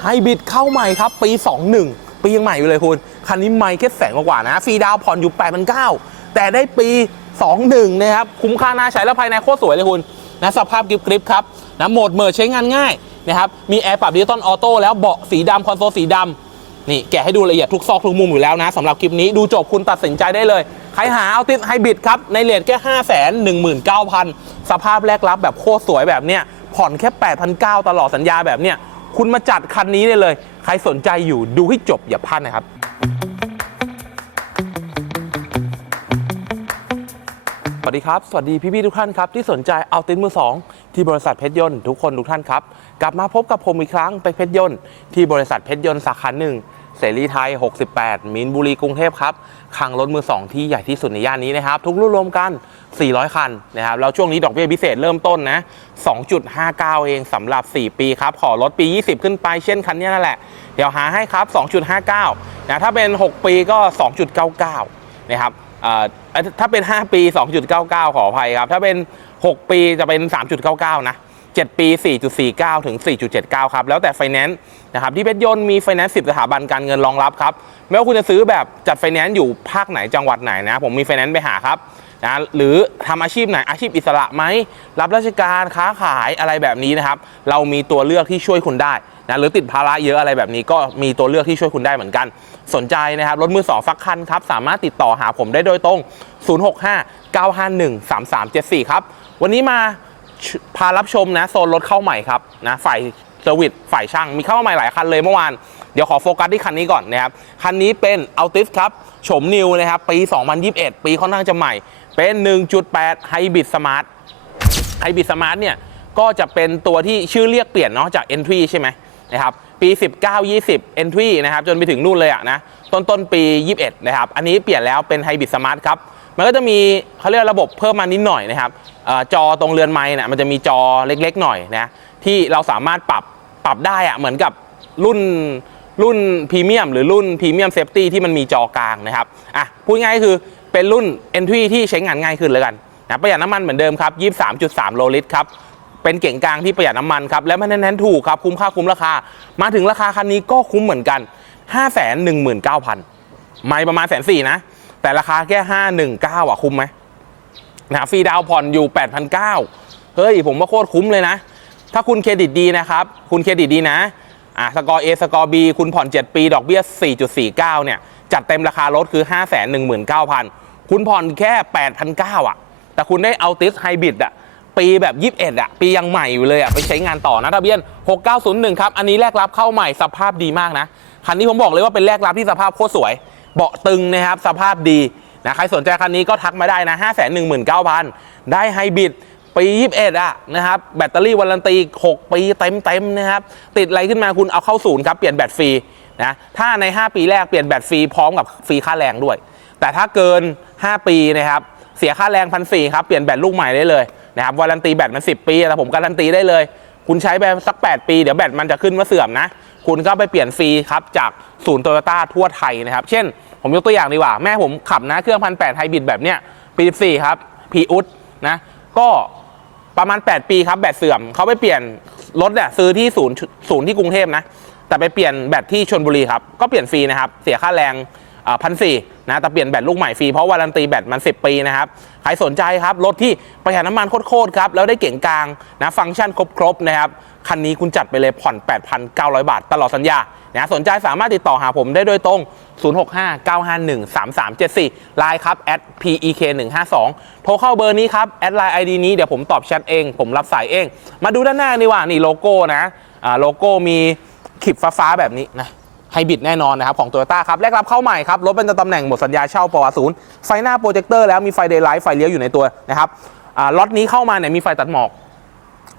ไฮบริดเข้าใหม่ครับ ปี 21 ปียังใหม่อยู่เลยคุณ คันนี้ไม่แค่แสนกว่านะ ฟรีดาวผ่อนอยู่8,900แต่ได้ปี 21 นะครับ คุ้มค่าน่าใช้แล้วภายในโคตรสวยเลยคุณนะสภาพกริบๆครับนะโหมดเมิร์ใช้งานง่ายนะครับมีแอร์ปรับดิจิตอลออโต้แล้วเบาะสีดำคอนโซลสีดำนี่แกะให้ดูละเอียดทุกซอกทุกมุมอยู่แล้วนะสำหรับคลิปนี้ดูจบคุณตัดสินใจได้เลยใครหาเอาติดไฮบริดครับในเลทแค่ 5 1 9 0 0 0 สภาพแรกรับแบบโคตรสวยแบบเนี้ยผ่อนแค่ 8,900 ตลอดสัญญาแบบเนี้ย คุณมาจัดคันนี้ได้เลย ใครสนใจอยู่ดูให้จบอย่าพลาดนะครับสวัสดีครับ สวัสดีพี่ๆทุกท่านครับที่สนใจเอาตินมือสองที่บริษัทเพชรยนต์ทุกคนทุกท่านครับ กลับมาพบกับผมอีกครั้งเป็นเพชรยนต์ที่บริษัทเพชรยนต์สาขาหนึ่ง เสรีไทย 68 มินบุรีกรุงเทพครับคลังรถมือสองที่ใหญ่ที่สุดในย่านนี้นะครับ ทุกรุ่นรวมกัน 400 คันนะครับแล้วช่วงนี้ดอกเบี้ยพิเศษเริ่มต้นนะ 2.59 เองสำหรับ 4 ปีครับ ขอลดปี 20 ขึ้นไปเช่นคันนี้นั่นแหละ เดี๋ยวหาให้ครับ 2.59 นะถ้าเป็น 6 ปีก็ 2.99 นะครับถ้าเป็น 5 ปี 2.99 ขออภัยครับ ถ้าเป็น 6 ปีจะเป็น 3.99 นะ 7 ปี 4.49 ถึง 4.79 ครับ แล้วแต่ไฟแนนซ์นะครับ ที่เพชรยนต์มีไฟแนนซ์10 สถาบันการเงินรองรับครับ ไม่ว่าคุณจะซื้อแบบจัดไฟแนนซ์อยู่ภาคไหนจังหวัดไหนนะ ผมมีไฟแนนซ์ไปหาครับนะหรือทำอาชีพไหนอาชีพอิสระไหม รับราชการค้าขายอะไรแบบนี้นะครับ เรามีตัวเลือกที่ช่วยคุณได้นะหรือติดภาระเยอะอะไรแบบนี้ก็มีตัวเลือกที่ช่วยคุณได้เหมือนกัน สนใจนะครับรถมือสองสักคันครับ สามารถติดต่อหาผมได้โดยตรง 065 951 3374 ครับ วันนี้มา พารับชมนะโซนรถเข้าใหม่ครับนะฝ่ายเซอร์วิสฝ่ายช่างมีเข้ามาใหม่หลายคันเลยเมื่อวานเดี๋ยวขอโฟกัสที่คันนี้ก่อนนะครับ คันนี้เป็นอัลติสครับโฉมนิวนะครับ ปี 2021 ปีค่อนข้างจะใหม่ เป็น 1.8 ไฮบริดสมาร์ทไฮบริดสมาร์ทเนี่ย ก็จะเป็นตัวที่ชื่อเรียกเปลี่ยนเนาะจาก Entry ใช่ไหมนะครับ ปี 19 20 Entry นะครับ จนไปถึงนู่นเลยอะนะ ต้นต้นปี 21 นะครับ อันนี้เปลี่ยนแล้วเป็นไฮบริดสมาร์ทครับ มันก็จะมีเขาเรียกระบบเพิ่มมานิดหน่อยนะครับอจอตรงเรือนไม้นะมันจะมีจอเล็กๆหน่อยนะที่เราสามารถปรับปรับได้อะเหมือนกับรุ่นรุ่นพรีเมียมหรือรุ่นพรีเมียมเซฟตี้ที่มันมีจอกลางนะครับอะพูดง่ายคือเป็นรุ่น Entry ที่ใช้งานง่ายขึ้นเลยกันนะประหยัดน้ำมันเหมือนเดิมครับ 23.3 โลลิตรครับ เป็นเก่งกลางที่ประหยัดน้ำมันครับ และมันแน่นถูกครับ คุ้มค่าคุ้มราคา มาถึงราคาคันนี้ก็คุ้มเหมือนกัน 519,000 ไม่ประมาณแสนสี่นะ แต่ราคาแค่519อะคุ้มไหมนะฟรีดาวผ่อนอยู่8,900เฮ้ย ผมว่าโคตรคุ้มเลยนะ ถ้าคุณเครดิตดีนะครับ คุณเครดิตดีนะอะสกอร์ A สกอร์ B คุณผ่อน 7 ปีดอกเบี้ย 4.49 เนี่ย จัดเต็มราคารถคือ 519,000 คุณผ่อนแค่ 8,900 อะ แต่คุณได้เอาติสไฮบริดอะ ปีแบบ 21 อะ ปียังใหม่อยู่เลยอะ ไปใช้งานต่อนะทะเบียน 6901 ครับ อันนี้แลกรับเข้าใหม่สภาพดีมากนะ คันนี้ผมบอกเลยว่าเป็นแลกรับที่สภาพโคตรสวย เบาะตึงนะครับสภาพดีนะใครสนใจคันนี้ก็ทักมาได้นะ 519,000 ได้ไฮบริดปี 21อะนะครับแบตเตอรี่วารันตี 6 ปีเต็มๆนะครับติดอะไรขึ้นมาคุณเอาเข้าศูนย์ครับ เปลี่ยนแบตฟรีนะถ้าใน 5 ปีแรกเปลี่ยนแบตฟรีพร้อมกับฟรีค่าแรงด้วย แต่ถ้าเกิน 5 ปีนะครับเสียค่าแรงพันสี่ครับเปลี่ยนแบตลูกใหม่ได้เลยนะครับวารันตีแบตมัน 10 ปีแต่ผมการันตีได้เลย คุณใช้ไปสัก 8 ปี เดี๋ยวแบตมันจะขึ้นว่าเสื่อมนะ คุณก็ไปเปลี่ยนฟรีครับจากศูนย์โตโยต้าทั่วไทยนะครับ เช่น ผมยกตัวอย่างดีกว่า แม่ผมขับนะเครื่องพันแปดไฮบริดแบบเนี้ยปีสี่ครับพีอุดนะก็ประมาณ 8 ปีครับแบตเสื่อมเขาไปเปลี่ยนรถเนี่ยซื้อที่ศูนย์ศูนย์ที่กรุงเทพนะแต่ไปเปลี่ยนแบตที่ชนบุรีครับก็เปลี่ยนฟรีนะครับเสียค่าแรง พันสี่นะแต่เปลี่ยนแบตลูกใหม่ฟรีเพราะวารันตีแบตมัน 10 ปีนะครับ ใครสนใจครับ รถที่ประหยัดน้ำมันโคตรๆครับ แล้วได้เก่งกลางนะฟังก์ชันครบ ๆ นะครับ คันนี้คุณจัดไปเลยผ่อน 8,900 บาท ตลอดสัญญานะสนใจสามารถติดต่อหาผมได้โดยตรง 065-951-3374 ไลน์ครับ at pek 152 โทรเข้าเบอร์นี้ครับแอดไลน์ ID นี้เดี๋ยวผมตอบแชทเอง ผมรับสายเอง มาดูด้านหน้าดีกว่านี่โลโก้นะอ่าโลโก้มีขีดฟ้าๆแบบนี้นะ ไฮบริดแน่นอนนะครับของ Toyota ครับแรกรับเข้าใหม่ครับรถเป็นตำแหน่งหมดสัญญาเช่าปวศูนย์ไฟหน้าโปรเจคเตอร์แล้วมีไฟเดย์ไลท์ไฟเลี้ยวอยู่ในตัวนะครับอ่าล็อตนี้เข้ามาเนี่ยมีไฟตัดหมอก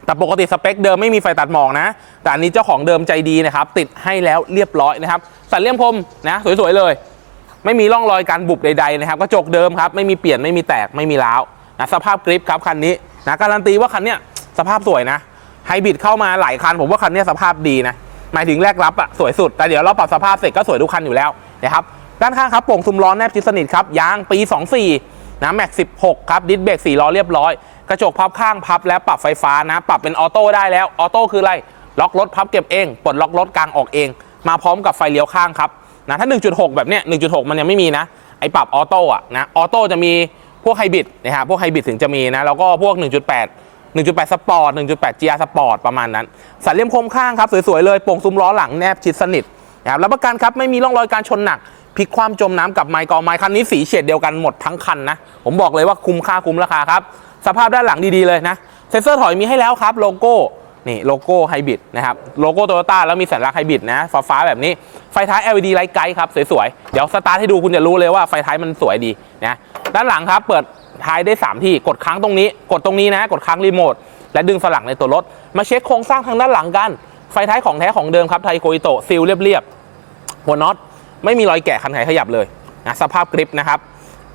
แต่ปกติสเปคเดิมไม่มีไฟตัดหมอกนะ แต่อันนี้เจ้าของเดิมใจดีนะครับ ติดให้แล้วเรียบร้อยนะครับ สันเลี่ยมคมนะสวยๆเลย ไม่มีร่องรอยการบุบใดๆนะครับกระจกเดิมครับ ไม่มีเปลี่ยนไม่มีแตกไม่มีร้าวนะสภาพกริปครับคันนี้นะการันตีว่าคันเนี้ยสภาพสวยนะไฮบริดเข้ามาหลายคันผมว่าคันเนี้ยสภาพดีนะ หมายถึงแรกรับอะสวยสุด แต่เดี๋ยวเราปรับสภาพเสร็จก็สวยทุกคันอยู่แล้วนะครับด้านข้างครับโป่งซุมล้อแนบชิดสนิทครับยางปี 24นะแม็ก16ครับดิสเบรก4ล้อเรียบร้อย กระจกพับข้างพับแล้วปรับไฟฟ้านะ ปรับเป็นออโต้ได้แล้วออโต้คืออะไรล็อกรถพับเก็บเองปลดล็อกรถกลางออกเอง มาพร้อมกับไฟเลี้ยวข้างครับนะถ้า 1.6 แบบเนี้ย1.6 มันยังไม่มีนะไอปรับออโต้อะนะออโต้จะมีพวกไฮบริดนะฮะพวกไฮบริดถึงจะมีนะแล้วก็พวก 1.8 1.8 สปอร์ต 1.8 GR สปอร์ตประมาณนั้น สันเลี่ยมคมข้างครับ สวยๆเลยโป่งซุ้มล้อหลังแนบชิดสนิทนะครับรับประกันครับ ไม่มีร่องรอยการชนหนักพลิกความจมน้ำกับไมค์กอไมค์คันนี้สีเฉดเดียวกันหมดทั้งคันนะ ผมบอกเลยว่าคุ้มค่าคุ้มราคาครับ สภาพด้านหลังดีๆเลยนะ เซ็นเซอร์ถอยมีให้แล้วครับ โลโก้ นี่โลโก้ไฮบริดนะครับ โลโก้โตโยต้าแล้วมีสัญลักษณ์ไฮบริดนะ ฟ้าๆแบบนี้ ไฟท้าย LED ไลท์ไกด์ครับ สวยๆ เดี๋ยวสตาร์ทให้ดูคุณจะรู้เลยว่าไฟท้ายมันสวยดีนะ ด้านหลังครับ เปิด ท้ายได้ 3 ที่กดค้างตรงนี้ กดตรงนี้นะ กดค้างรีโมทและดึงสลักในตัวรถ มาเช็คโครงสร้างทางด้านหลังกัน ไฟท้ายของแท้ของเดิมครับไทโกอิโตะซีลเรียบๆหัวน็อตไม่มีรอยแกะคันไหนขยับเลยนะสภาพกริปนะครับ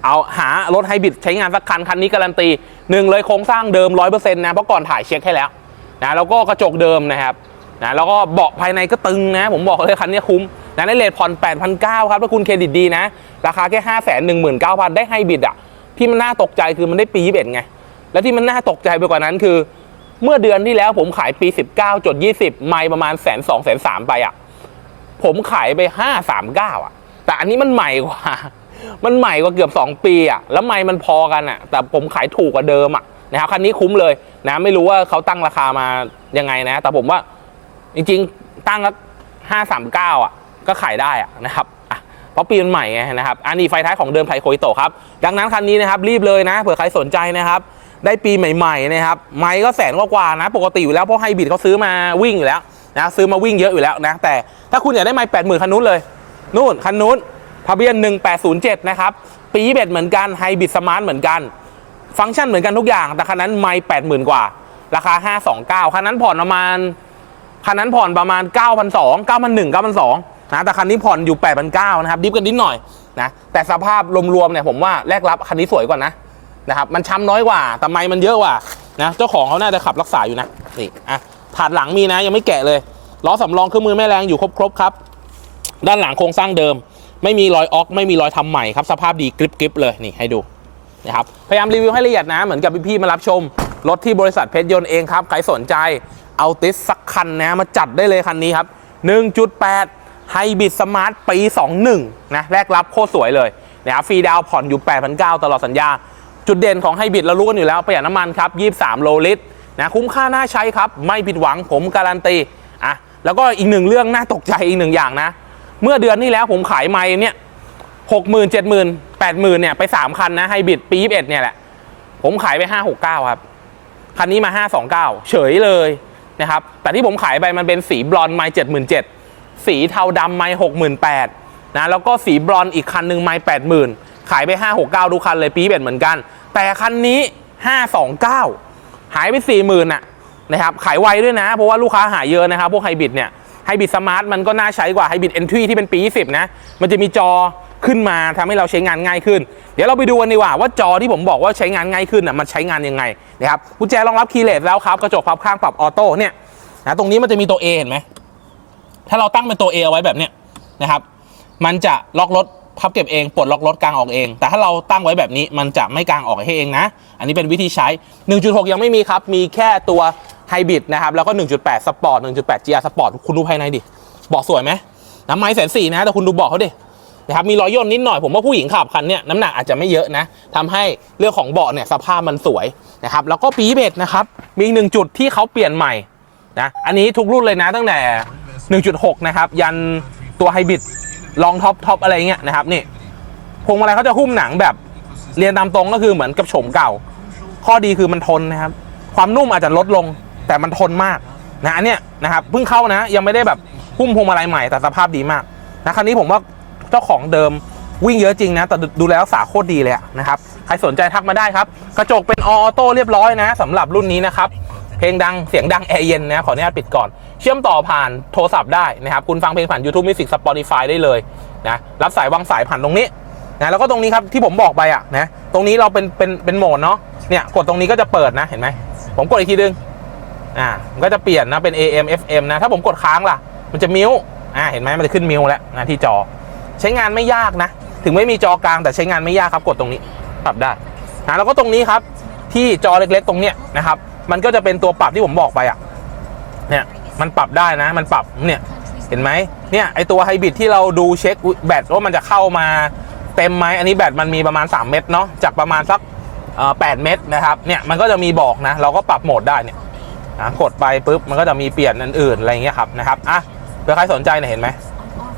เอาหารถไฮบริดใช้งานสักคันคันนี้การันตีหนึ่งเลยโครงสร้างเดิม 100%นะเพราะก่อนถ่ายเช็คให้แล้วนะแล้วก็กระจกเดิมนะครับนะแล้วก็เบาะภายในก็ตึงนะ ผมบอกเลยคันนี้คุ้มนะในเลทผ่อน8,900 ครับ ถ้าคุณเครดิตดีนะ ราคาแค่ 5 1 9 0 0 0 ได้ไฮบริดอะ ที่มันน่าตกใจคือมันได้ปี 21 ไง และที่มันน่าตกใจไปกว่านั้นคือ เมื่อเดือนที่แล้วผมขายปี 19จด20 ไม่ประมาณแสนสองแสนสามไปอะ ผมขายไป 539 อะ แต่อันนี้มันใหม่กว่า มันใหม่กว่าเกือบ 2 ปีอะ แล้วไม่มันพอกันอะ แต่ผมขายถูกกว่าเดิมอะนะครับคันนี้คุ้มเลยนะไม่รู้ว่าเขาตั้งราคามายังไงนะ แต่ผมว่าจริงๆตั้งก็539 อะ ก็ขายได้อะนะครับ เพราะปีมันใหม่ไงนะครับอันนี้ไฟท้ายของเดิมไทโคอิโตะครับดังนั้นคันนี้นะครับรีบเลยนะเผื่อใครสนใจนะครับได้ปีใหม่ๆนะครับไม้ก็แสนกว่านะ ปกติอยู่แล้วเพราะไฮบริดเขาซื้อมาวิ่งอยู่แล้วนะซื้อมาวิ่งเยอะอยู่แล้วนะแต่ถ้าคุณอยากได้ไม้แปดหมื่นคันนู้นเลย นู่นคันนู้นทะเบียน 1807 นะครับ ปีเบ็ดเหมือนกันไฮบริดสมาร์ทเหมือนกัน ฟังก์ชันเหมือนกันทุกอย่าง แต่คันนั้นไม่แปดหมื่นกว่า ราคา 529 คันนั้นผ่อนประมาณ คันนั้นผ่อนประมาณ 9,200 9,100 9,200 นะแต่คันนี้ผ่อนอยู่8,900นะครับดิฟกันนิดหน่อยนะแต่สภาพรวมๆเนี่ยผมว่าแรกรับคันนี้สวยกว่านะนะครับมันช้ำน้อยกว่าแต่ไม้มันเยอะกว่านะเจ้าของเขาน่าจะขับรักษาอยู่นะนี่อะถาดหลังมีนะยังไม่แกะเลยล้อสำรองเครื่องมือแม่แรงอยู่ครบๆครับ ด้านหลังโครงสร้างเดิม ไม่มีรอยออกไม่มีรอยทำใหม่ครับ สภาพดีกริบๆเลยนี่ให้ดูนะครับพยายามรีวิวให้ละเอียดนะ เหมือนกับพี่ๆมารับชม รถที่บริษัทเพชรยนต์เองครับ ใครสนใจเอาติสสักคันนะมาจัดได้เลยคันนี้ครับ 1.8 ไฮบริดสมาร์ทปี 21 นะแรกรับโคตรสวยเลยนะครับฟรีดาวผ่อนอยู่ 8,900 ตลอดสัญญา จุดเด่นของไฮบริดเรารู้กันอยู่แล้ว ประหยัดน้ำมันครับ 23 โลลิตรนะคุ้มค่าน่าใช้ครับ ไม่ผิดหวังผมการันตีอะแล้วก็อีกหนึ่งเรื่องน่าตกใจอีกหนึ่งอย่างนะ เมื่อเดือนที่แล้วผมขายไม้เนี่ยหกหมื่นเจ็ดหมื่นแปดหมื่นเนี่ยไปสามคันนะไฮบริดปียี่สิบเอ็ดเนี่ยแหละ ผมขายไปห้าหกเก้าครับ คันนี้มาห้าสองเก้าเฉยเลยนะครับ แต่ที่ผมขายไปมันเป็นสีบลอนไม้เจ็ดหมื่นเจ็ด สีเทาดำไม้หกหมื่นแปดนะแล้วก็สีบลอนอีกคันหนึ่งไม้แปดหมื่นขายไปห้าหกเก้าทุกคันเลยปียี่สิบเอ็ดเหมือนกัน แต่คันนี้ห้าสองเก้าหายไปสี่หมื่นอะนะครับขายไวด้วยนะ เพราะว่าลูกค้าหายเยอะนะครับ พวกไฮบริดเนี่ยไฮบริดสมาร์ทมันก็น่าใช้กว่าไฮบริดเอนทรีที่เป็นปี 20 นะ มันจะมีจอขึ้นมาทำให้เราใช้งานง่ายขึ้น เดี๋ยวเราไปดูกันดีกว่าว่าจอที่ผมบอกว่าใช้งานง่ายขึ้นน่ะมันใช้งานยังไงนะครับกุญแจรองรับคีย์เลสแล้วครับกระจกพับข้างปรับออโต้เนี่ยนะตรงนี้มันจะมีตัว A เห็นไหม ถ้าเราตั้งเป็นตัว A เอาไว้แบบเนี้ยนะครับ มันจะล็อกรถพับเก็บเองปลดล็อกรถกลางออกเอง แต่ถ้าเราตั้งไว้แบบนี้มันจะไม่กลางออกให้เองนะ อันนี้เป็นวิธีใช้ 1.6 ยังไม่มีครับ มีแค่ตัวไฮบริดนะครับ แล้วก็ 1.8สปอร์ต1.8 GR สปอร์ตคุณดูภายในดิบอกสวยไหมน้ำไม้แสนสี่นะ แต่คุณดูบอกเขาดินะครับมีรอยย่นนิดหน่อยผมว่าผู้หญิงขับคันเนี้ยน้ำหนักอาจจะไม่เยอะนะทำให้เรื่องของเบาะเนี่ยสภาพมันสวยนะครับแล้วก็ปีเบ็ดนะครับมีหนึ่งจุดที่เขาเปลี่ยนใหม่นะอันนี้ทุกรุ่นเลยนะตั้งแต่ 1.6 นะครับ ยันตัวไฮบริดลองท็อปท็อปอะไรเงี้ยนะครับนี่พวงมาลัยเขาจะหุ้มหนังแบบเรียนตามตรงก็คือเหมือนกับโฉมเก่า ข้อดีคือมันทนนะครับ ความนุ่มอาจจะลดลงแต่มันทนมากนะอันเนี้ยนะครับเพิ่งเข้านะยังไม่ได้แบบหุ้มพวงมาลัยใหม่แต่สภาพดีมากนะคันนี้ผมว่าเจ้าของเดิมวิ่งเยอะจริงนะแต่ดูแลรักษาโคตรดีเลยนะครับใครสนใจทักมาได้ครับ กระจกเป็นออโต้เรียบร้อยนะสำหรับรุ่นนี้นะครับ เพลงดังเสียงดังแอร์เย็นนะขออนุญาตปิดก่อน เชื่อมต่อผ่านโทรศัพท์ได้นะครับ คุณฟังเพลงผ่าน YouTube Music Spotify ได้เลยนะรับสายวางสายผ่านตรงนี้นะแล้วก็ตรงนี้ครับที่ผมบอกไปอะนะตรงนี้เราเป็นเป็นเป็นโหมดเนาะเนี่ยกดตรงนี้ก็จะเปิดนะเห็นไหมผมกดอีกทีนึงอ่ามันก็จะเปลี่ยนนะเป็น AM FM นะถ้าผมกดค้างล่ะ มันจะมิวอ่าเห็นไหมมันจะขึ้นมิวแล้วนะที่จอ ใช้งานไม่ยากนะ ถึงไม่มีจอกลางแต่ใช้งานไม่ยากครับกดตรงนี้ปรับได้นะแล้วก็ตรงนี้ครับที่จอเล็กๆ ตรงเนี้ยนะครับ มันก็จะเป็นตัวปรับที่ผมบอกไปอะเนี่ยมันปรับได้นะ มันปรับเนี่ยเห็นไหมเนี่ยไอตัวไฮบริดที่เราดูเช็คแบตว่ามันจะเข้ามาเต็มไหมอันนี้แบตมันมีประมาณ 3 เม็ดเนาะจากประมาณสักเอ่อ8เม็ดนะครับเนี่ยมันก็จะมีบอกนะ เราก็ปรับโหมดได้เนี่ยนะกดไปปุ๊บมันก็จะมีเปลี่ยนอันอื่นอะไรเงี้ยครับนะครับอะเผื่อใครสนใจเนี่ยเห็นไหม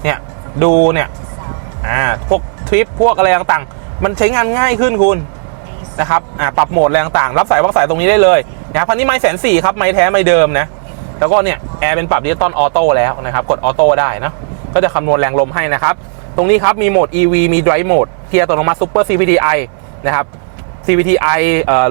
เนี่ยดูเนี่ยอ่าพวกทริปพวกอะไรต่างๆ มันใช้งานง่ายขึ้นคุณ นะครับปรับโหมดอะไรต่างๆ รับสายวางสายตรงนี้ได้เลยนะครับพันนี้ไม่แสนสี่ครับไม่แท้ไม่เดิมนะแล้วก็เนี่ยแอร์เป็นปรับดิจิตอลออโต้แล้วนะครับกดออโต้ได้นะก็จะคำนวณแรงลมให้นะครับ ตรงนี้ครับมีโหมด EV มี Drive Mode เกียร์อัตโนมัติ Super CVTi นะครับ CVTi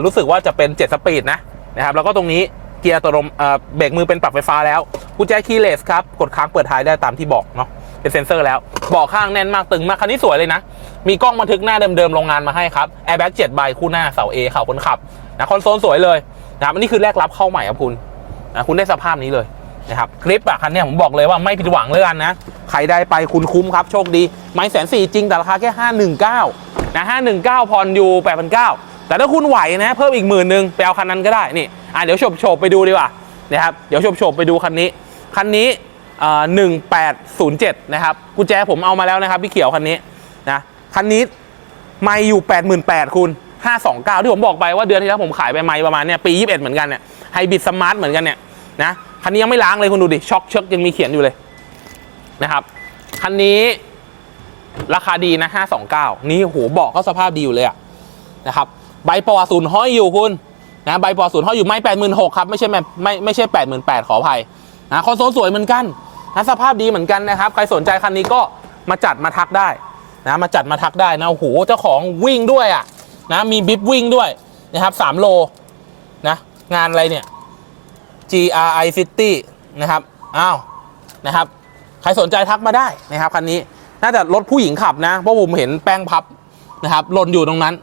รู้สึกว่าจะเป็น 7 สปีดนะนะครับแล้วก็ตรงนี้เกียร์อัตโนมัติเอ่อเบรกมือเป็นปรับไฟฟ้าแล้วกุญแจคีย์เลสครับกดค้างเปิดท้ายได้ตามที่บอกเนาะ เป็นเซ็นเซอร์แล้วเบาะข้างแน่นมากตึงมากคันนี้สวยเลยนะ มีกล้องบันทึกหน้าเดิมๆโรงงานมาให้ครับแอร์แบ็ก7ใบคู่หน้าเสา A เข่าคนขับนะคอนโซลสวยเลยนะครับอันนี้คือแรกรับเข้าใหม่ครับคุณนะคุณได้สภาพนี้เลยนะครับคลิปอะคันเนี้ยผมบอกเลยว่าไม่ผิดหวังเลยกันนะใครได้ไปคุณคุ้มครับโชคดีไม่แสนสี่จริงแต่ราคาแค่519นะ519ผ่อนอยู่8,900แต่ถ้าคุณไหวนะเพิ่มอีกหมื่นหนึ่งไปเอาคันนั้นก็ได้นี่อะเดี๋ยวโฉบโฉบไปดูดีกว่านะครับเดี๋ยวโฉบโฉบไปดูคันนี้ คันนี้ หนึ่งแปดศูนะครับกุญแจผมเอามาแล้วนะครับพี่เขียวคันนี้นะคันนี้ไม่อยู่ 88,000 คุณ 529 ที่ผมบอกไปว่าเดือนที่แล้วผมขายไปไม่ประมาณเนี่ยปี 21 เหมือนกันเนี่ยไฮบริดสมาร์ทเหมือนกันเนี่ยนะคันนี้ยังไม่ล้างเลยคุณดูดิช็อคเชิกยังมีเขียนอยู่เลยนะครับคันนี้ราคาดีนะ 529 นี่โหเบาะก็สภาพดีอยู่เลยอะนะครับใบปอศูนย์ห้อยอยู่คุณนะใบปอศูนย์ห้อยอยู่ไม่ 86,000ครับไม่ใช่ไม่ไม่ไม่ใช่ 88,000 ขออภัย นะคอนโซลสวยเหมือนกันนะสภาพดีเหมือนกันนะครับ ใครสนใจคันนี้ก็มาจัดมาทักได้นะมาจัดมาทักได้นะโอ้โหเจ้าของวิ่งด้วยอะนะมีบิ๊บวิ่งด้วยนะครับ3โลนะงานอะไรเนี่ย GRI City นะครับอ้าวนะครับใครสนใจทักมาได้นะครับคันนี้น่าจะรถผู้หญิงขับนะเพราะผมเห็นแป้งพับนะครับหล่นอยู่ตรงนั้น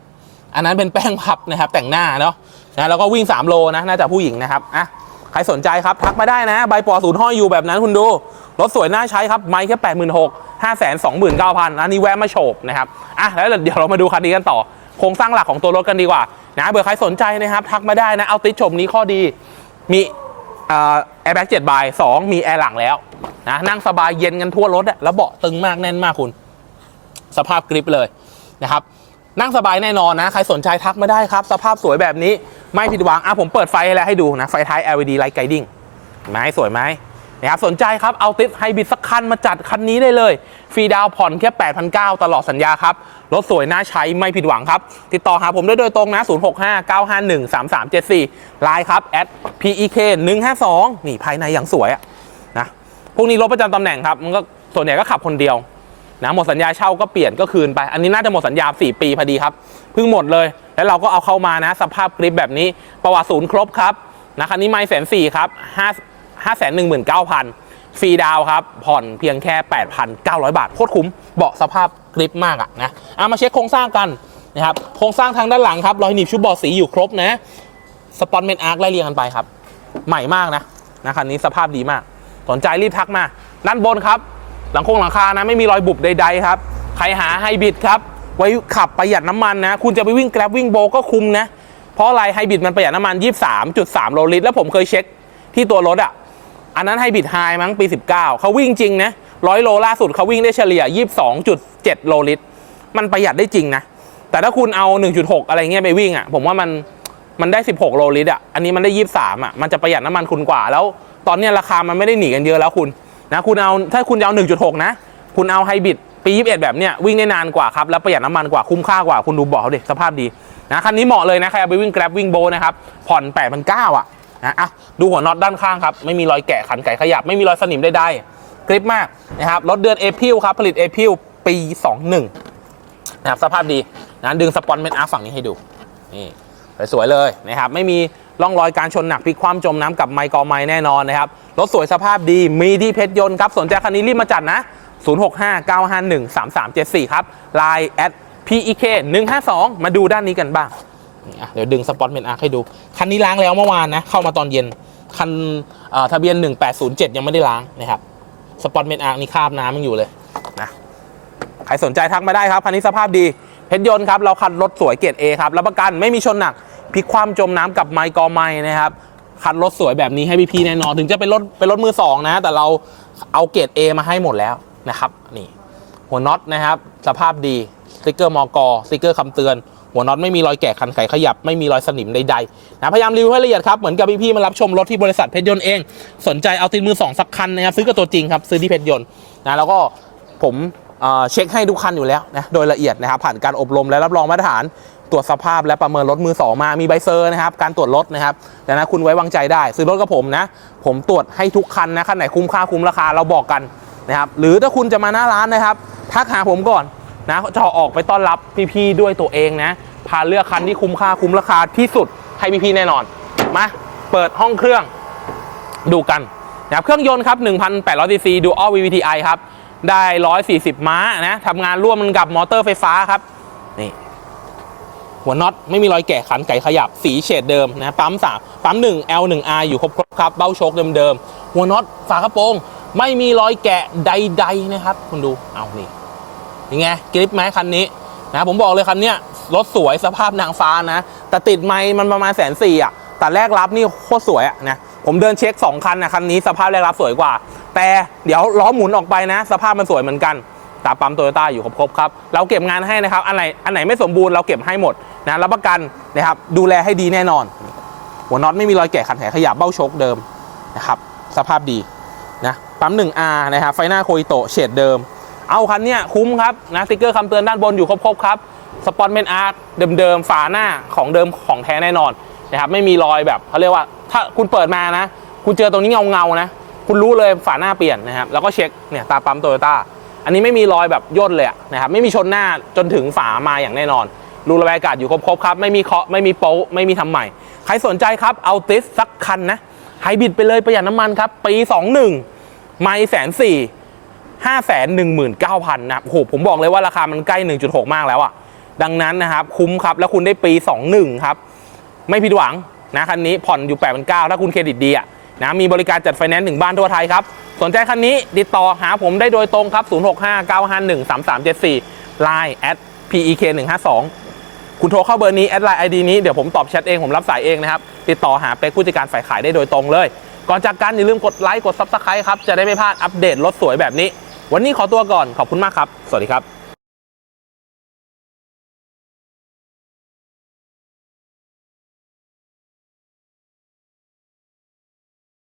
อันนั้นเป็นแป้งพับนะครับแต่งหน้าเนาะนะแล้วก็วิ่ง 3 โลนะน่าจะผู้หญิงนะครับอะ ใครสนใจครับทักมาได้นะ ใบปอศูนย์ห้อยอยู่แบบนั้นคุณดู รถสวยน่าใช้ครับ ไม้แค่แปดหมื่นหกห้าแสนสองหมื่นเก้าพันอันนี้แวะมาโฉบนะครับอะแล้วเดี๋ยวเรามาดูคันนี้กันต่อ โครงสร้างหลักของตัวรถกันดีกว่านะเผื่อใครสนใจนะครับทักมาได้นะเอาติดชมนี้ข้อดีมีแอร์แบ็กเจ็ดใบสองมีแอร์หลังแล้วนะนั่งสบายเย็นกันทั่วรถอะแล้วเบาะตึงมากแน่นมากคุณ สภาพกริปเลยนะครับ นั่งสบายแน่นอนนะ ใครสนใจทักมาได้ครับ สภาพสวยแบบนี้ไม่ผิดหวังอะผมเปิดไฟให้แล้วให้ดูนะ ไฟท้าย LED Light Guiding ไหมสวยไหมนะครับสนใจครับเอาติดไฮบริดสักคันมาจัดคันนี้ได้เลย ฟรีดาวผ่อนแค่ 8,900 ตลอดสัญญาครับ รถสวยน่าใช้ไม่ผิดหวังครับ ติดต่อหาผมได้โดยตรงนะ 0659513374 ไลน์ครับ at pek 152นี่ภายในอย่างสวยอะนะพวกนี้รถประจำตำแหน่งครับมันก็ส่วนใหญ่ก็ขับคนเดียว นะหมดสัญญาเช่าก็เปลี่ยนก็คืนไป อันนี้น่าจะหมดสัญญา 4 ปีพอดีครับเพิ่งหมดเลย แล้วเราก็เอาเข้ามานะ สภาพกริปแบบนี้ประวัติศูนย์ครบครับนะคันนี้ไม่แสนสี่ครับห้าห้าแสนหนึ่งหมื่นเก้าพันฟรีดาวครับ ผ่อนเพียงแค่ 8,900 บาทโคตรคุ้มเบาะสภาพกริปมากอะนะเอามาเช็คโครงสร้างกันนะครับโครงสร้างทางด้านหลังครับรอยหนีบชุบเบาสีอยู่ครบนะสปอนเมนอาร์คไล่เรียงกันไปครับ ใหม่มากนะนะคันนี้สภาพดีมาก สนใจรีบทักมา ด้านบนครับ หลังโคงหลังคานะไม่มีรอยบุบใดๆครับ ใครหาไฮบริดครับ ไว้ขับประหยัดน้ำมันนะ คุณจะไปวิ่งแกร็บวิ่งโบก็คุ้มนะ เพราะอะไรไฮบริดมันประหยัดน้ำมัน 23.3โลลิตรแล้วผมเคยเช็คที่ตัวรถอะ อันนั้นไฮบริดไฮมั้งปี 19 เขาวิ่งจริงนะร้อยโลล่าสุดเขาวิ่งได้เฉลี่ย 22.7 โลลิตร มันประหยัดได้จริงนะ แต่ถ้าคุณเอา 1.6 อะไรเงี้ยไปวิ่งอะ ผมว่ามันมันได้ 16 โลลิตรอะ อันนี้มันได้ 23อะ มันจะประหยัดน้ำมันคุณกว่า แล้ว ตอนเนี้ยราคามันไม่ได้หนีกันเยอะแล้วคุณ นะคุณเอาถ้าคุณจะเอา 1.6 นะ คุณเอาไฮบริดปี 21 แบบเนี้ยวิ่งได้นานกว่าครับแล้วประหยัดน้ำมันกว่าคุ้มค่ากว่าคุณดูบาะเขาดิสภาพดีนะคันนี้เหมาะเลยนะใครเอาไปวิ่งแกร็บวิ่งโบนะครับผ่อน8,900อะนะอะดูหัวน็อตด้านข้างครับไม่มีรอยแกะขันไก่ขยับไม่มีรอยสนิมใดๆกริปมากนะครับรถเดือนเอพิลครับผลิตเอพิลปี 21นะครับสภาพดีนะดึงสปอนเมนอาร์ฝั่งนี้ให้ดูนี่สวยๆเลยนะครับไม่มี ร่องรอยการชนหนักพลิกคว่ำจมน้ำกับไมค์กอไม้แน่นอนนะครับ รถสวยสภาพดีมีที่เพชรยนต์ครับ สนใจคันนี้รีบมาจัดนะ 0659513374 ครับ Line at pek 152 มาดูด้านนี้กันบ้างนี่อะเดี๋ยวดึงสปอตเมนอาร์ให้ดู คันนี้ล้างแล้วเมื่อวานนะ เข้ามาตอนเย็น คันเอ่อทะเบียน 1807 ยังไม่ได้ล้างนะครับ สปอตเมนอาร์นี่คราบน้ำยังอยู่เลยนะ ใครสนใจทักมาได้ครับ คันนี้สภาพดี เพชรยนต์ครับ เราคันรถสวยเกรด A ครับ รับประกันไม่มีชนหนัก พลิกความจมน้ำกับไมค์กอไม้นะครับคัดรถสวยแบบนี้ให้พี่ๆแน่นอนถึงจะเป็นรถเป็นรถมือสองนะ แต่เราเอาเกรด A มาให้หมดแล้วนะครับนี่หัวน็อตนะครับ สภาพดีสติกเกอร์มอกสติกเกอร์คำเตือนหัวน็อตไม่มีรอยแกะคันไขขยับไม่มีรอยสนิมใดๆนะพยายามรีวิวให้ละเอียดครับ เหมือนกับพี่ๆมารับชมรถที่บริษัทเพชรยนต์เอง สนใจเอาติดมือสองสักคันนะครับซื้อกับตัวจริงครับ ซื้อที่เพชรยนต์นะแล้วก็ผมเเช็คให้ทุกคันอยู่แล้วนะโดยละเอียดนะครับผ่านการอบรมและรับรองมาตรฐาน ตรวจสภาพและประเมินรถมือสองมามีใบเซอร์นะครับ การตรวจรถนะครับดังนั้นคุณไว้วางใจได้ ซื้อรถกับผมนะ ผมตรวจให้ทุกคันนะคันไหนคุ้มค่าคุ้มราคาเราบอกกันนะครับ หรือถ้าคุณจะมาหน้าร้านนะครับทักหาผมก่อนนะจะออกไปต้อนรับพี่ๆด้วยตัวเองนะพาเลือกคันที่คุ้มค่าคุ้มราคาที่สุดให้พี่ๆแน่นอนมาเปิดห้องเครื่องดูกันนะครับเครื่องยนต์ครับ 1,800 cc Dual VVTi ครับ ได้ 140 ม้านะทำงานร่วมกันกับมอเตอร์ไฟฟ้าครับ นี่ หัวน็อตไม่มีรอยแกะขันไก่ขยับสีเฉดเดิมนะปั๊มสามปั๊ม1 L1R อยู่ครบครับเบ้าโชคเดิมๆ หัวน็อตฝากระโปรง ไม่มีรอยแกะใด ๆ นะครับ คุณดูเอานี่ยังไงกริปไหมคันนี้นะผมบอกเลยคันเนี้ยรถสวยสภาพนางฟ้านะ แต่ติดไม้มันประมาณแสนสี่อะแต่แรกรับนี่โคตรสวยอะนะผมเดินเช็ค 2 คันนะคันนี้สภาพแรกรับสวยกว่า แต่เดี๋ยวล้อหมุนออกไปนะ สภาพมันสวยเหมือนกันตาปั๊มโตโยต้าอยู่ครบครับ เราเก็บงานให้นะครับ อันไหนอันไหนไม่สมบูรณ์เราเก็บให้หมด นะรับประกันนะครับดูแลให้ดีแน่นอน หัวน็อตไม่มีรอยแกะขันแหขยับเบ้าชคเดิมนะครับสภาพดีนะปั๊ม 1R นะครับไฟหน้าโคอิโตะเฉดเดิม เอาคันเนี้ยคุ้มครับนะสติ๊กเกอร์คำเตือนด้านบนอยู่ครบๆครับสปอนเมนอาร์เดิมๆฝาหน้าของเดิมของแท้แน่นอนนะครับไม่มีรอยแบบเขาเรียกว่าถ้าคุณเปิดมานะ คุณเจอตรงนี้เงาๆนะ คุณรู้เลยฝาหน้าเปลี่ยนนะครับแล้วก็เช็คเนี่ยตาปั๊มโตโยต้าอันนี้ไม่มีรอยแบบย่นเลยนะครับไม่มีชนหน้าจนถึงฝามาอย่างแน่นอน รูระบายอากาศอยู่ครบๆครับ ไม่มีเคาะไม่มีโป๊ะไม่มีทำใหม่ ใครสนใจครับเอาติสสักคันนะไฮบริดไปเลยประหยัดน้ำมันครับ ปี 21 ไม่แสนสี่ห้าแสนหนึ่งหมื่นเก้าพันนะครับโอ้โหผมบอกเลยว่าราคามันใกล้ 1.6 มากแล้วอะดังนั้นนะครับ คุ้มครับ แล้วคุณได้ปี 21 ครับ ไม่ผิดหวังนะคันนี้ผ่อนอยู่8 9 0 0ถ้าคุณเครดิตดีอะนะมีบริการจัดไฟแนนซ์ถึงบ้านทั่วไทยครับ สนใจคันนี้ติดต่อหาผมได้โดยตรงครับ 0659513374 Line at pek 152 คุณโทรเข้าเบอร์นี้แอดไลน์ไอดีนี้เดี๋ยวผมตอบแชทเองผมรับสายเองนะครับติดต่อหาเป็กผู้จัดการฝ่ายขายได้โดยตรงเลย ก่อนจากกันอย่าลืมกดไลค์กดซับสไครต์ครับจะได้ไม่พลาดอัปเดตรถสวยแบบนี้ วันนี้ขอตัวก่อนขอบคุณมากครับ สวัสดีครับ